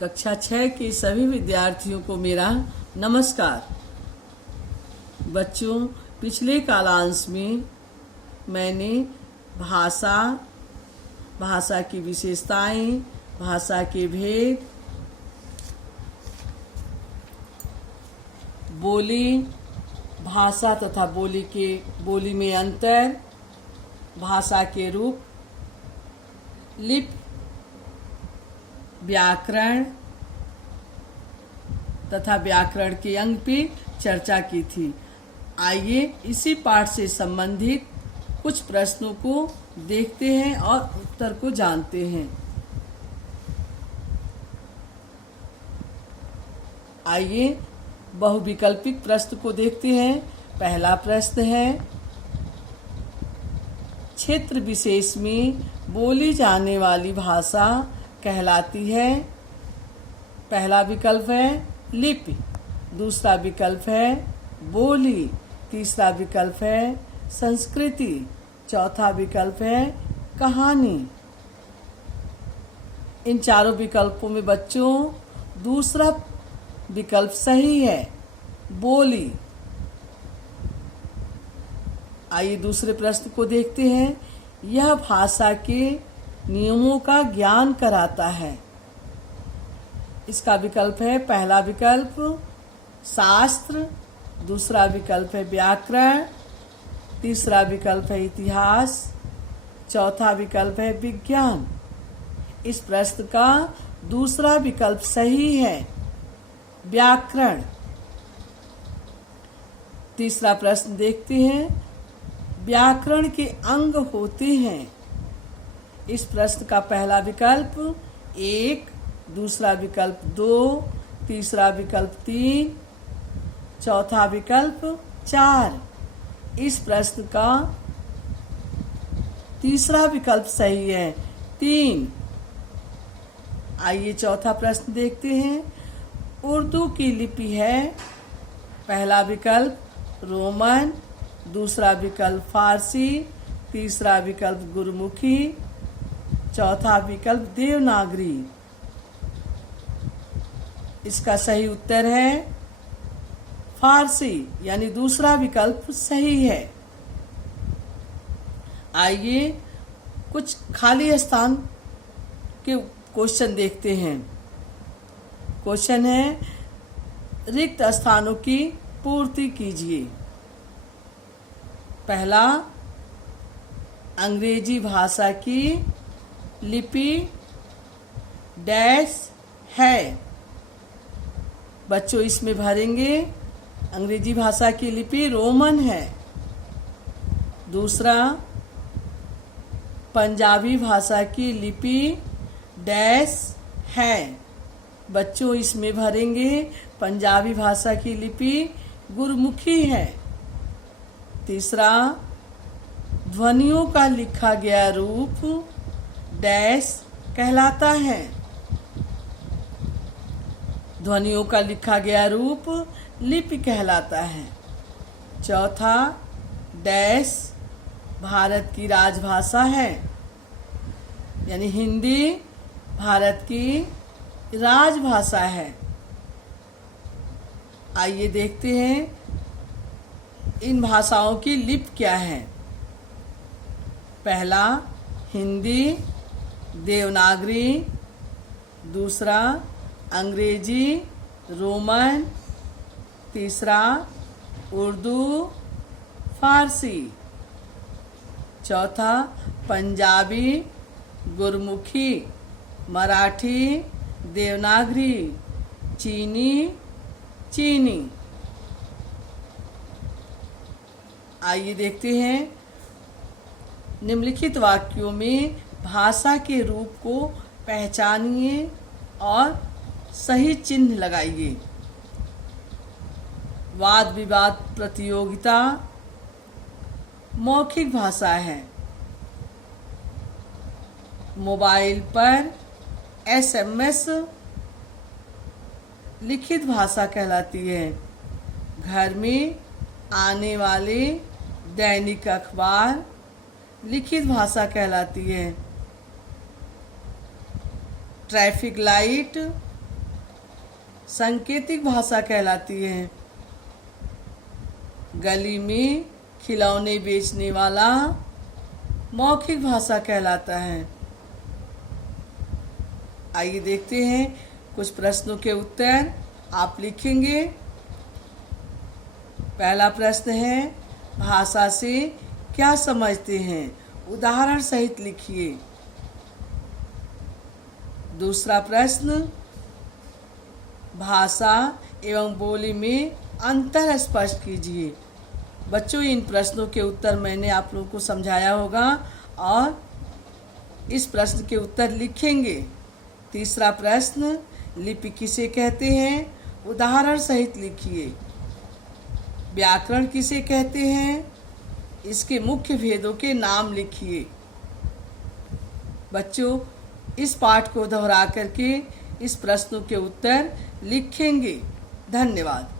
कक्षा 6 के सभी विद्यार्थियों को मेरा नमस्कार। बच्चों, पिछले कालांश में मैंने भाषा की विशेषताएं, भाषा के भेद, बोली, भाषा तथा बोली में अंतर, भाषा के रूप, लिपि, व्याकरण तथा व्याकरण के अंग पे चर्चा की थी। आइए इसी पाठ से संबंधित कुछ प्रश्नों को देखते हैं और उत्तर को जानते हैं। आइए बहुविकल्पिक प्रश्न को देखते हैं। पहला प्रश्न है, क्षेत्र विशेष में बोली जाने वाली भाषा कहलाती है। पहला विकल्प है लिपि, दूसरा विकल्प है बोली, तीसरा विकल्प है संस्कृति, चौथा विकल्प है कहानी। इन चारों विकल्पों में बच्चों दूसरा विकल्प सही है, बोली। आइए दूसरे प्रश्न को देखते हैं। यह भाषा के नियमों का ज्ञान कराता है। इसका विकल्प है पहला विकल्प शास्त्र, दूसरा विकल्प है व्याकरण, तीसरा विकल्प है इतिहास, चौथा विकल्प है विज्ञान। इस प्रश्न का दूसरा विकल्प सही है, व्याकरण। तीसरा प्रश्न देखते हैं। व्याकरण के अंग होते हैं। इस प्रश्न का पहला विकल्प 1, दूसरा विकल्प 2, तीसरा विकल्प 3, चौथा विकल्प 4। इस प्रश्न का तीसरा विकल्प सही है, 3। आइए चौथा प्रश्न देखते हैं। उर्दू की लिपि है। पहला विकल्प रोमन, दूसरा विकल्प फारसी, तीसरा विकल्प गुरमुखी, चौथा विकल्प देवनागरी। इसका सही उत्तर है फारसी, यानी दूसरा विकल्प सही है। आइए कुछ खाली स्थान के क्वेश्चन देखते हैं। क्वेश्चन है, रिक्त स्थानों की पूर्ति कीजिए। पहला, अंग्रेजी भाषा की लिपि डैश है। बच्चों इसमें भरेंगे, अंग्रेजी भाषा की लिपि रोमन है। दूसरा, पंजाबी भाषा की लिपि डैश है। बच्चों इसमें भरेंगे, पंजाबी भाषा की लिपि गुरमुखी है। तीसरा, ध्वनियों का लिखा गया रूप डैश कहलाता है। ध्वनियों का लिखा गया रूप लिपि कहलाता है। चौथा, डैश भारत की राजभाषा है, यानी हिंदी भारत की राजभाषा है। आइए देखते हैं इन भाषाओं की लिपि क्या है। पहला, हिंदी देवनागरी, दूसरा अंग्रेजी रोमन, तीसरा उर्दू फारसी, चौथा पंजाबी गुरमुखी, मराठी देवनागरी, चीनी। आइए देखते हैं निम्नलिखित वाक्यों में भाषा के रूप को पहचानिए और सही चिन्ह लगाइए। वाद विवाद प्रतियोगिता मौखिक भाषा है। मोबाइल पर SMS लिखित भाषा कहलाती है। घर में आने वाले दैनिक अखबार लिखित भाषा कहलाती है। ट्रैफिक लाइट सांकेतिक भाषा कहलाती है। गली में खिलौने बेचने वाला मौखिक भाषा कहलाता है। आइए देखते हैं कुछ प्रश्नों के उत्तर आप लिखेंगे। पहला प्रश्न है, भाषा से क्या समझते हैं? उदाहरण सहित लिखिए। दूसरा प्रश्न, भाषा एवं बोली में अंतर स्पष्ट कीजिए। बच्चों, इन प्रश्नों के उत्तर मैंने आप लोगों को समझाया होगा और इस प्रश्न के उत्तर लिखेंगे। तीसरा प्रश्न, लिपि किसे कहते हैं? उदाहरण सहित लिखिए। व्याकरण किसे कहते हैं? इसके मुख्य भेदों के नाम लिखिए। बच्चों, इस पाठ को दोहरा करके इस प्रश्नों के उत्तर लिखेंगे। धन्यवाद।